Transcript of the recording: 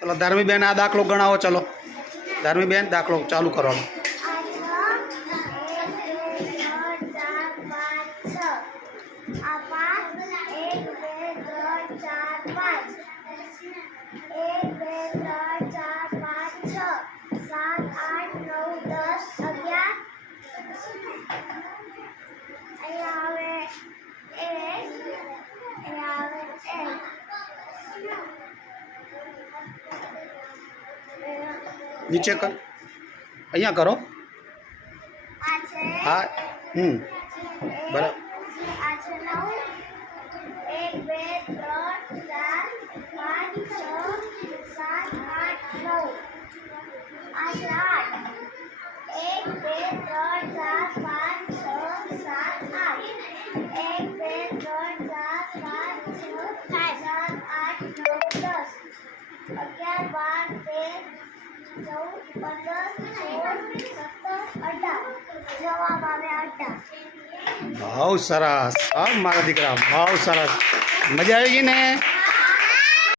चलो धर्मीबेन आ दाखलो गणावो। चलो धर्मीबेन दाखलो चालू करो। नीचे कर, अहिया करो। हाँ बराबर। भाव सरस। हाँ मारा दीकरा भाव सरस। मजा आएगी ने।